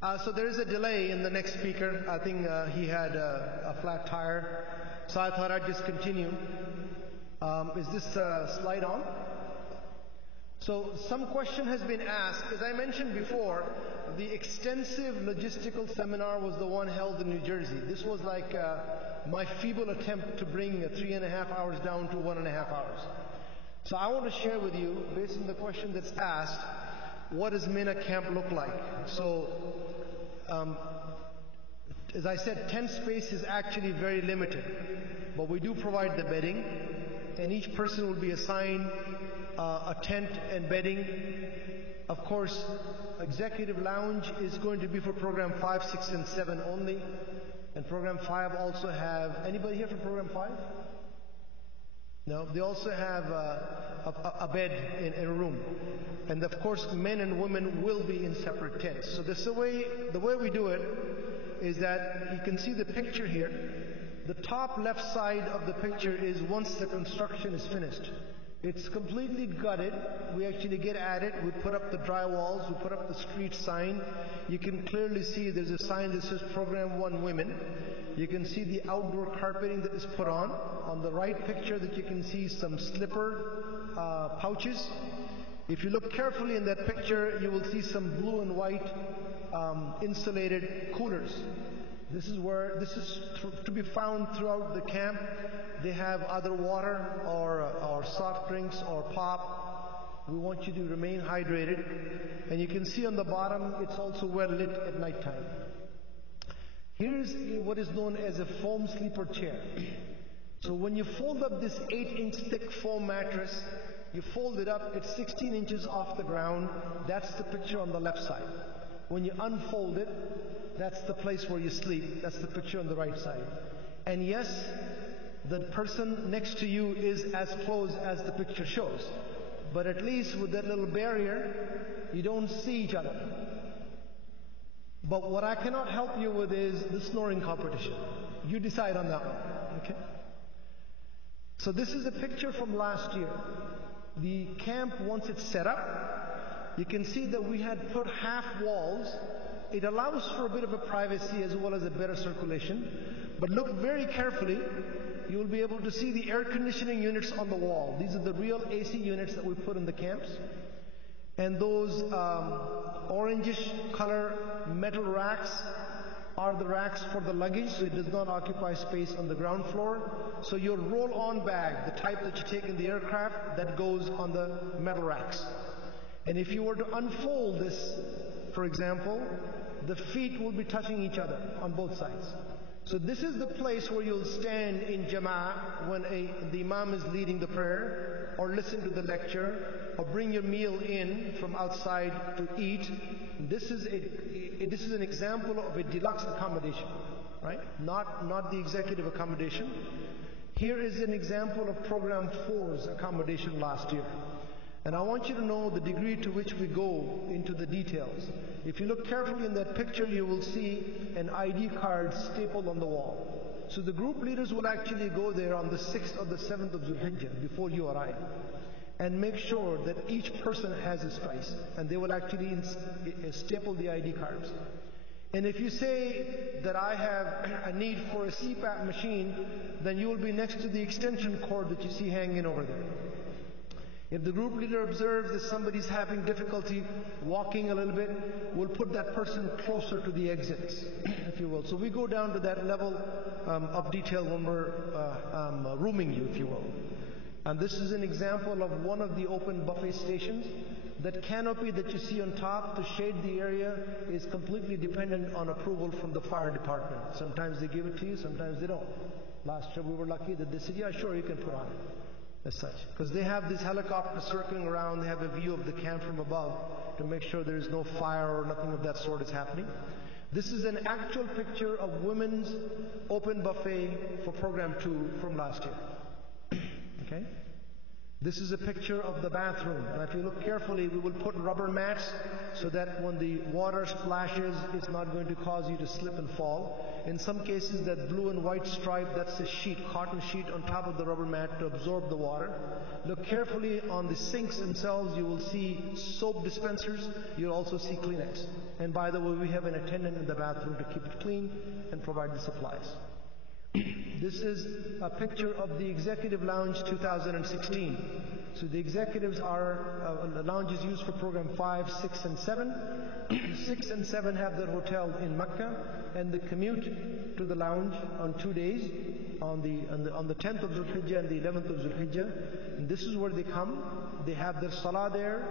So there is a delay in the next speaker. I think he had a flat tire. So I thought I'd just continue. Is this slide on? So some question has been asked. As I mentioned before, the extensive logistical seminar was the one held in New Jersey. This was like my feeble attempt to bring 3.5 hours down to 1.5 hours. So I want to share with you, based on the question that's asked, what does Mina camp look like? So, as I said, tent space is actually very limited, but we do provide the bedding, and each person will be assigned a tent and bedding. Of course, executive lounge is going to be for program 5, 6, and 7 only, and program 5 also have, anybody here from program 5? No, they also have a bed in a room. And of course, men and women will be in separate tents. So this is the way we do it is that you can see the picture here. The top left side of the picture is once the construction is finished. It's completely gutted. We actually get at it. We put up the drywalls. We put up the street sign. You can clearly see there's a sign that says Program 1 Women. You can see the outdoor carpeting that is put on. On the right picture that you can see some slipper pouches. If you look carefully in that picture, you will see some blue and white insulated coolers. This is to be found throughout the camp. They have either water or soft drinks or pop. We want you to remain hydrated. And you can see on the bottom, it's also well lit at nighttime. Here's what is known as a foam sleeper chair. So when you fold up this 8-inch thick foam mattress, you fold it up, it's 16 inches off the ground. That's the picture on the left side. When you unfold it, that's the place where you sleep. That's the picture on the right side. And yes, the person next to you is as close as the picture shows. But at least with that little barrier, you don't see each other. But what I cannot help you with is the snoring competition. You decide on that one. Okay? So this is a picture from last year. The camp, once it's set up, you can see that we had put half walls. It allows for a bit of a privacy as well as a better circulation. But look very carefully. You will be able to see the air conditioning units on the wall. These are the real AC units that we put in the camps. And those orangish color metal racks are the racks for the luggage, so it does not occupy space on the ground floor. So your roll-on bag, the type that you take in the aircraft, that goes on the metal racks. And if you were to unfold this, for example, the feet will be touching each other on both sides. So this is the place where you'll stand in Jama'ah when the Imam is leading the prayer, or listen to the lecture, or bring your meal in from outside to eat. This is an example of a deluxe accommodation, right? Not the executive accommodation. Here is an example of Program 4's accommodation last year. And I want you to know the degree to which we go into the details. If you look carefully in that picture, you will see an ID card stapled on the wall. So the group leaders will actually go there on the 6th or the 7th of Zulhijjah before you arrive and make sure that each person has his place. And they will actually staple the ID cards. And if you say that I have a need for a CPAP machine, then you will be next to the extension cord that you see hanging over there. If the group leader observes that somebody's having difficulty walking a little bit, we'll put that person closer to the exits, if you will. So we go down to that level of detail when we're rooming you, if you will. And this is an example of one of the open buffet stations. That canopy that you see on top to shade the area is completely dependent on approval from the fire department. Sometimes they give it to you, sometimes they don't. Last year we were lucky that they said, yeah, sure, you can put on it. As such, because they have these helicopters circling around, they have a view of the camp from above to make sure there is no fire or nothing of that sort is happening. This is an actual picture of women's open buffet for program 2 from last year. Okay? This is a picture of the bathroom. Now if you look carefully, we will put rubber mats so that when the water splashes, it's not going to cause you to slip and fall. In some cases, that blue and white stripe, that's a sheet, cotton sheet on top of the rubber mat to absorb the water. Look carefully on the sinks themselves, you will see soap dispensers, you'll also see Kleenex. And by the way, we have an attendant in the bathroom to keep it clean and provide the supplies. This is a picture of the Executive Lounge 2016. So the executives are, the lounge is used for program 5, 6 and 7. 6 and 7 have their hotel in Mecca, and the commute to the lounge on 2 days, on the 10th of Zulhijjah and the 11th of Zulhijjah. And this is where they come. They have their salah there,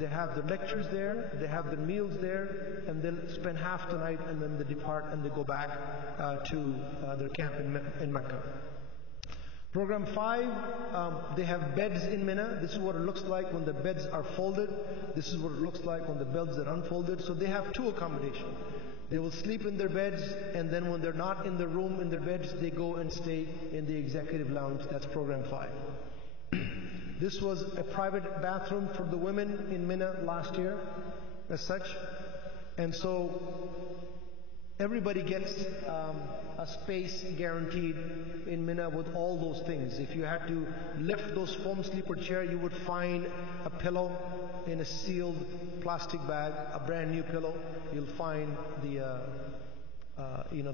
they have their lectures there, they have their meals there, and they'll spend half the night and then they depart and they go back to their camp in Mecca. Program 5, they have beds in Mina. This is what it looks like when the beds are folded. This is what it looks like when the beds are unfolded. So they have 2 accommodations. They will sleep in their beds, and then when they're not in the room in their beds, they go and stay in the Executive Lounge. That's program 5. This was a private bathroom for the women in Mina last year, as such. And so everybody gets a space guaranteed in Mina with all those things. If you had to lift those foam sleeper chair, you would find a pillow in a sealed plastic bag, a brand new pillow. You'll find the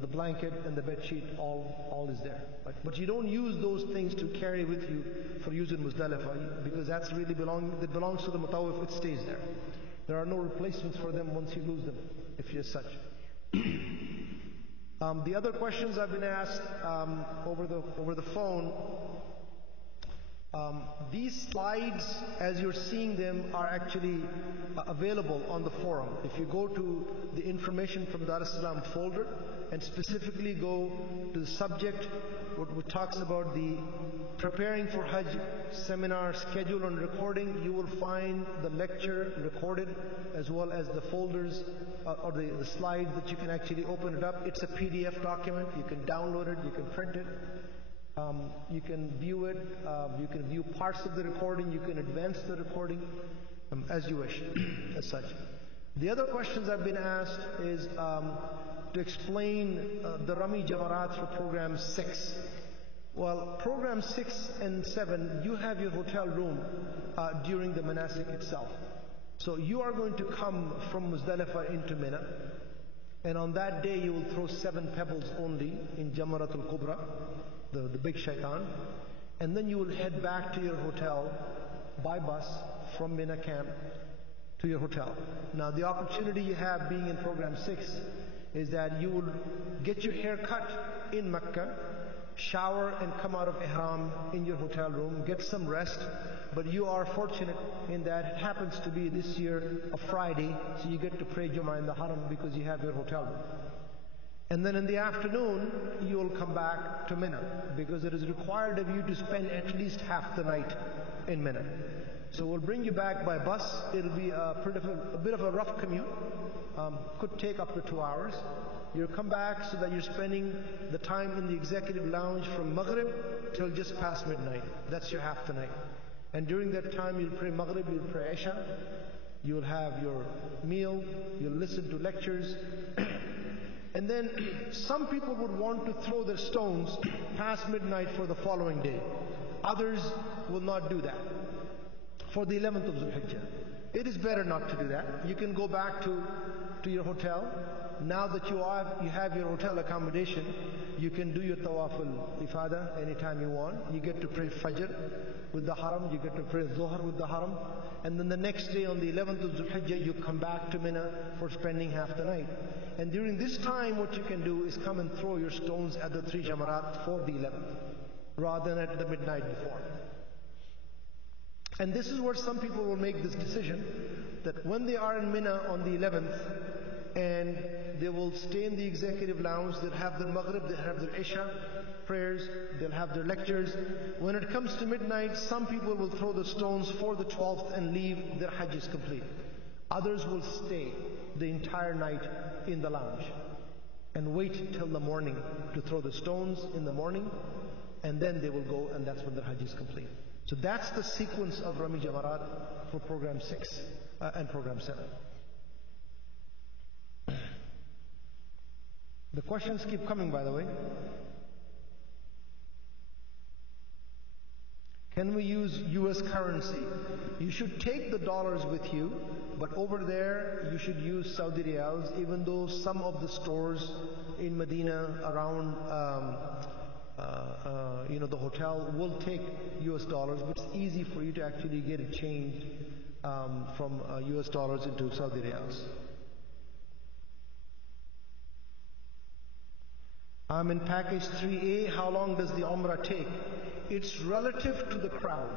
the blanket and the bed sheet, all is there. But you don't use those things to carry with you for use in Muzdalifah, because that's really that belongs to the Mutawif. It stays there. There are no replacements for them once you lose them, if you're such. The other questions I've been asked over the phone. These slides, as you're seeing them, are actually available on the forum. If you go to the information from Dar-El-Salam folder and specifically go to the subject which talks about the preparing for Hajj seminar schedule and recording, you will find the lecture recorded as well as the folders or the slides that you can actually open it up. It's a PDF document. You can download it, you can print it. You can view it, you can view parts of the recording, you can advance the recording as you wish, as such. The other questions I've been asked is to explain the Rami Jamarat for program 6. Well, program 6 and 7, you have your hotel room during the manasik itself. So you are going to come from Muzdalifah into Mina, and on that day you will throw 7 pebbles only in Jamaratul Kubra, the big shaitan, and then you will head back to your hotel by bus from Mina camp to your hotel. Now the opportunity you have being in program 6 is that you will get your hair cut in Mecca, shower and come out of ihram in your hotel room, get some rest. But you are fortunate in that it happens to be this year a Friday, so you get to pray Jummah in the haram because you have your hotel room. And then in the afternoon, you will come back to Mina, because it is required of you to spend at least half the night in Mina. So we'll bring you back by bus. It'll be a bit of a rough commute. Could take up to 2 hours. You'll come back so that you're spending the time in the Executive Lounge from Maghrib till just past midnight. That's your half the night. And during that time, you'll pray Maghrib, you'll pray Isha, you'll have your meal, you'll listen to lectures. And then some people would want to throw their stones past midnight for the following day. Others will not do that for the 11th of Zulhijjah. It is better not to do that. You can go back to your hotel. Now that you have your hotel accommodation, you can do your tawaf al-ifada anytime you want. You get to pray Fajr with the haram, you get to pray Zuhr with the haram, and then the next day on the 11th of Zulhijjah you come back to Mina for spending half the night. And during this time what you can do is come and throw your stones at the 3 Jamarat for the 11th, rather than at the midnight before. And this is where some people will make this decision, that when they are in Mina on the 11th, and they will stay in the Executive Lounge, they'll have their Maghrib, they'll have their Isha prayers, they'll have their lectures. When it comes to midnight, some people will throw the stones for the 12th and leave, their Hajj is complete. Others will stay the entire night in the lounge and wait till the morning to throw the stones in the morning, and then they will go, and that's when their Hajj is complete. So that's the sequence of Rami Jamarat for program 6 and program 7. The questions keep coming, by the way. Can we use US currency? You should take the dollars with you, but over there you should use Saudi Riyals, even though some of the stores in Medina around the hotel will take US dollars, but it's easy for you to actually get it changed from US dollars into Saudi Riyals. I'm in package 3A. How long does the Umrah take? It's relative to the crowd.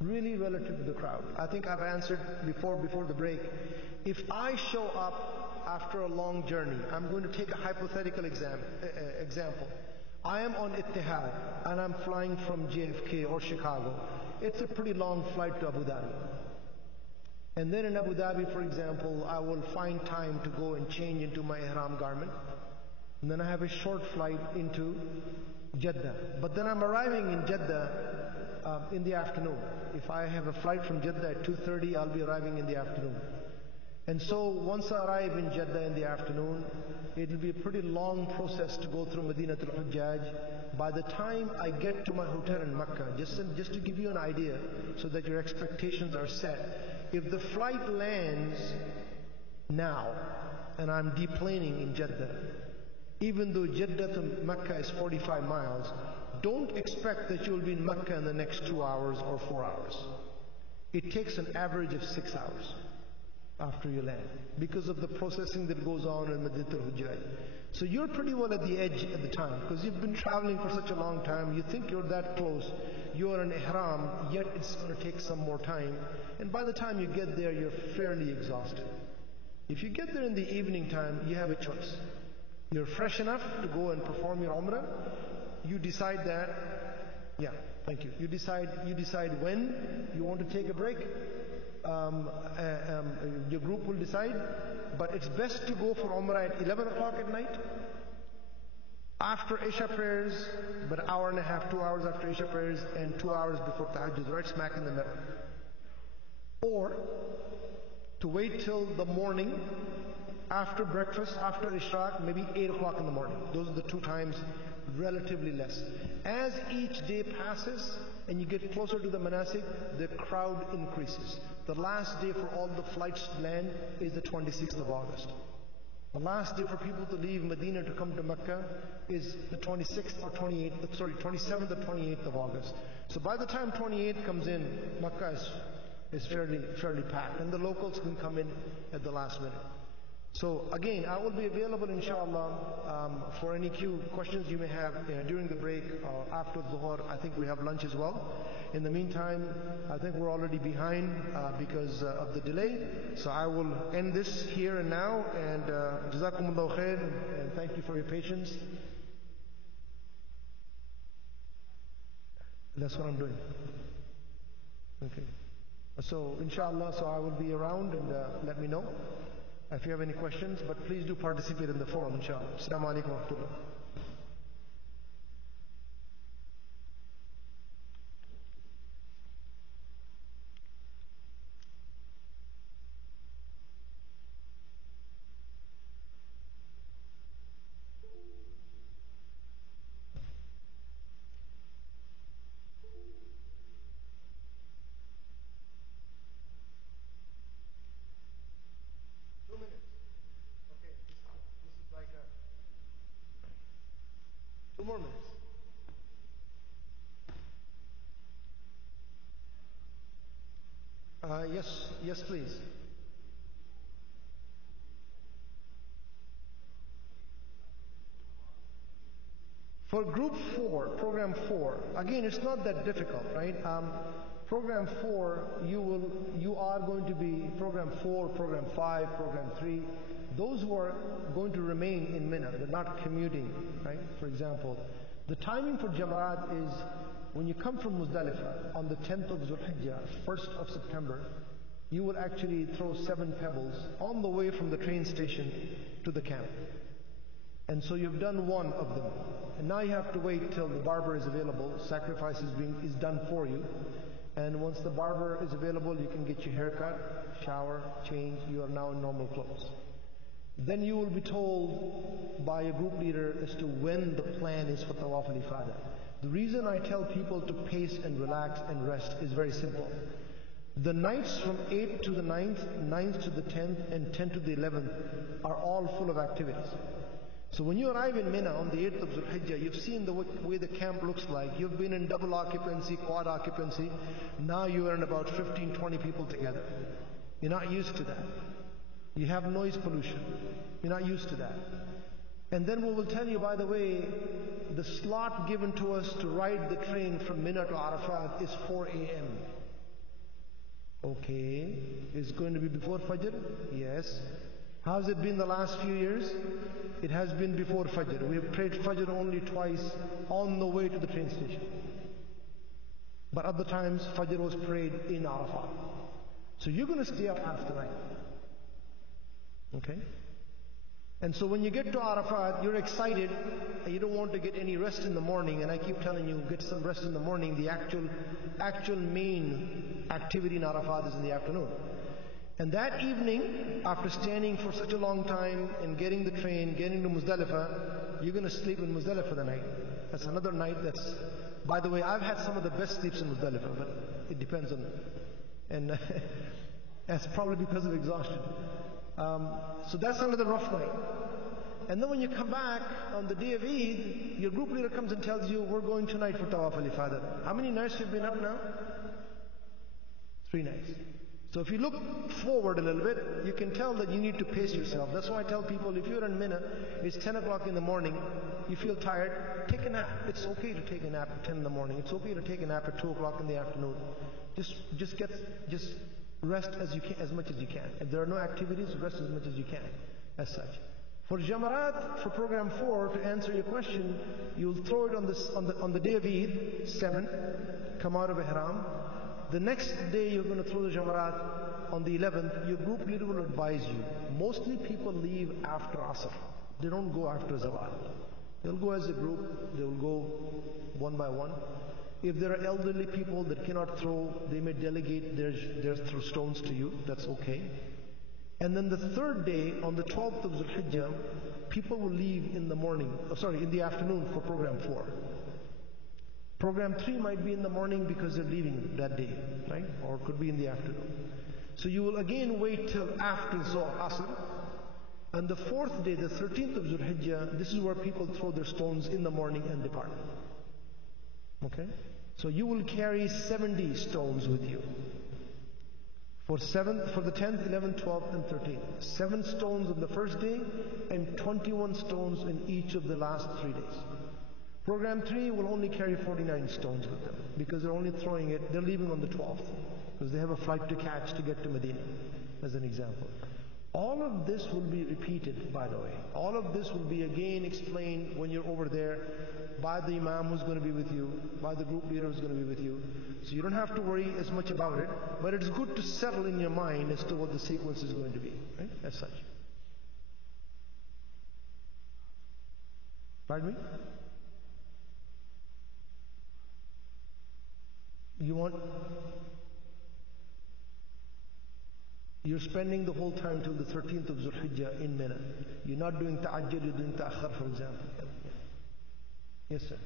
Really relative to the crowd. I think I've answered before the break. If I show up after a long journey, I'm going to take a hypothetical example. I am on Ittihad and I'm flying from JFK or Chicago. It's a pretty long flight to Abu Dhabi. And then in Abu Dhabi, for example, I will find time to go and change into my ihram garment. And then I have a short flight into Jeddah. But then I'm arriving in Jeddah in the afternoon. If I have a flight from Jeddah at 2:30, I'll be arriving in the afternoon. And so once I arrive in Jeddah in the afternoon, it will be a pretty long process to go through Madinatul Hujjaj. By the time I get to my hotel in Mecca, just to give you an idea so that your expectations are set, if the flight lands now and I'm deplaning in Jeddah, even though Jeddah to Mecca is 45 miles, don't expect that you'll be in Mecca in the next 2 hours or 4 hours. It takes an average of 6 hours after you land because of the processing that goes on in Madinatul Hujjaj. So you're pretty well at the edge at the time because you've been traveling for such a long time. You think you're that close. You're in ihram, yet it's going to take some more time. And by the time you get there, you're fairly exhausted. If you get there in the evening time, you have a choice. You're fresh enough to go and perform your Umrah. You decide that, thank you. You decide when you want to take a break. Your group will decide. But it's best to go for Umrah at 11 o'clock at night. After Isha prayers, but an hour and a half, 2 hours after Isha prayers, and 2 hours before Tahajjud, right smack in the middle. Or to wait till the morning, after breakfast, after Ishraq, maybe 8 o'clock in the morning. Those are the two times, relatively less. As each day passes and you get closer to the manasik, the crowd increases. The last day for all the flights to land is the 26th of August. The last day for people to leave Medina to come to Mecca is the 26th or 27th or 28th of August. So by the time 28th comes in, Mecca is fairly packed, and the locals can come in at the last minute. So again, I will be available inshallah for any questions you may have during the break or after Dhuhr. I think we have lunch as well. In the meantime, I think we're already behind because of the delay. So I will end this here and now, and Jazakumullahu khair, and thank you for your patience. That's what I'm doing. Okay. So inshallah, I will be around, and let me know if you have any questions, but please do participate in the forum, inshallah. Assalamu alaikum wa rahmatullah. Yes, please. For group 4, program 4, again, it's not that difficult, right? Program 4, you are going to be program 4, program 5, program 3. Those who are going to remain in Mina, they're not commuting, right? For example, the timing for Jamarat is when you come from Muzdalifah on the 10th of Zulhijjah, 1st of September, you will actually throw 7 pebbles on the way from the train station to the camp. And so you've done 1 of them. And now you have to wait till the barber is available, sacrifice is done for you. And once the barber is available, you can get your hair cut, shower, change. You are now in normal clothes. Then you will be told by a group leader as to when the plan is for Tawaf al-Ifadah. The reason I tell people to pace and relax and rest is very simple. The nights from 8th to the 9th, 9th to the 10th, and 10th to the 11th are all full of activities. So when you arrive in Mina on the 8th of Zulhijjah, you've seen the way the camp looks like. You've been in double occupancy, quad occupancy. Now you are in about 15, 20 people together. You're not used to that. You have noise pollution. You're not used to that. And then we will tell you, by the way, the slot given to us to ride the train from Mina to Arafat is 4 a.m. Okay. Is it going to be before Fajr? Yes. How's it been the last few years? It has been before Fajr. We have prayed Fajr only twice on the way to the train station. But other times, Fajr was prayed in Arafat. So you're going to stay up half the night. Okay? And so when you get to Arafat, you're excited and you don't want to get any rest in the morning. And I keep telling you, get some rest in the morning. The actual main activity in Arafat is in the afternoon. And that evening, after standing for such a long time and getting the train, getting to Muzdalifah, you're going to sleep in Muzdalifah the night. That's another night that's... By the way, I've had some of the best sleeps in Muzdalifah, but it depends on... And that's probably because of exhaustion. So that's another rough night. And then when you come back on the day of Eid, your group leader comes and tells you, we're going tonight for Tawaf al-Ifadah. How many nights have you been up now? 3 nights. So if you look forward a little bit, you can tell that you need to pace yourself. That's why I tell people, if you're in Mina, it's 10 o'clock in the morning, you feel tired, take a nap. It's okay to take a nap at 10 in the morning. It's okay to take a nap at 2 o'clock in the afternoon. Just rest as much as you can. If there are no activities, rest as much as you can, as such. For Jamarat, for program 4, to answer your question, you'll throw it on the day of Eid, 7, come out of Ihram. The next day you're going to throw the Jamarat on the 11th. Your group leader will advise you. Mostly people leave after Asr. They don't go after Zawal. They'll go as a group. They'll go one by one. If there are elderly people that cannot throw, they may delegate their stones to you. That's okay. And then the third day, on the 12th of Zulhijjah, people will leave in the afternoon for program 4. Program 3 might be in the morning because they're leaving that day, right? Or it could be in the afternoon. So you will again wait till after Zohar, Asr. And the 4th day, the 13th of Zulhijjah, this is where people throw their stones in the morning and depart. Okay? So you will carry 70 stones with you. For the 10th, 11th, 12th, and 13th. 7 stones on the first day and 21 stones in each of the last 3 days. Program 3 will only carry 49 stones with them because they're leaving on the 12th because they have a flight to catch to get to Medina, as an example. All of this will be repeated, by the way. All of this will be again explained when you're over there by the Imam who's going to be with you, by the group leader who's going to be with you. So you don't have to worry as much about it, but it's good to settle in your mind as to what the sequence is going to be, right? As such. Pardon me? You're spending the whole time till the 13th of Zulhijjah in Mina. You're not doing ta'ajjud, you're doing ta'akhir, for example. Yes, sir.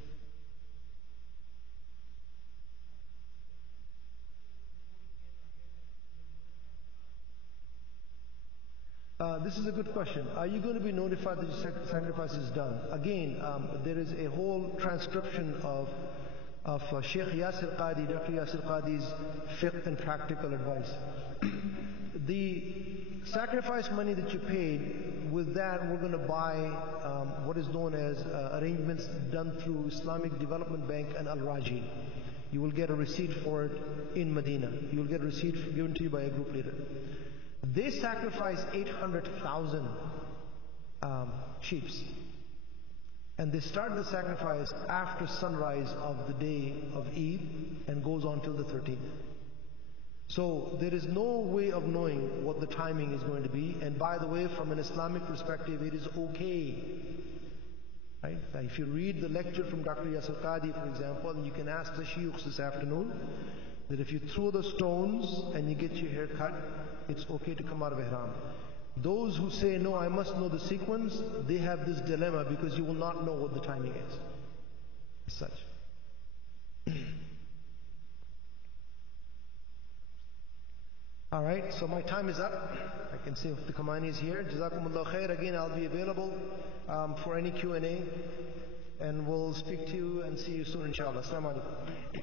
This is a good question. Are you going to be notified that your sacrifice is done? Again, there is a whole transcription of Sheikh Yasir Qadi, Dr. Yasir Qadi's fiqh and practical advice. The sacrifice money that you paid, with that we're going to buy what is known as arrangements done through Islamic Development Bank and Al-Raji. You will get a receipt for it in Medina. You will get a receipt given to you by a group leader. They sacrifice 800,000 sheep. And they start the sacrifice after sunrise of the day of Eid and goes on till the 13th. So there is no way of knowing what the timing is going to be. And by the way, from an Islamic perspective, it is okay. Right? Now, if you read the lecture from Dr. Yasir Qadi, for example, and you can ask the sheikhs this afternoon, that if you throw the stones and you get your hair cut, it's okay to come out of ihram. Those who say, no, I must know the sequence, they have this dilemma because you will not know what the timing is. As such. Alright, so my time is up. I can see if the Kamani is here. Jazakumullah khair. Again, I'll be available for any Q&A. And we'll speak to you and see you soon, inshallah. Assalamu alaikum.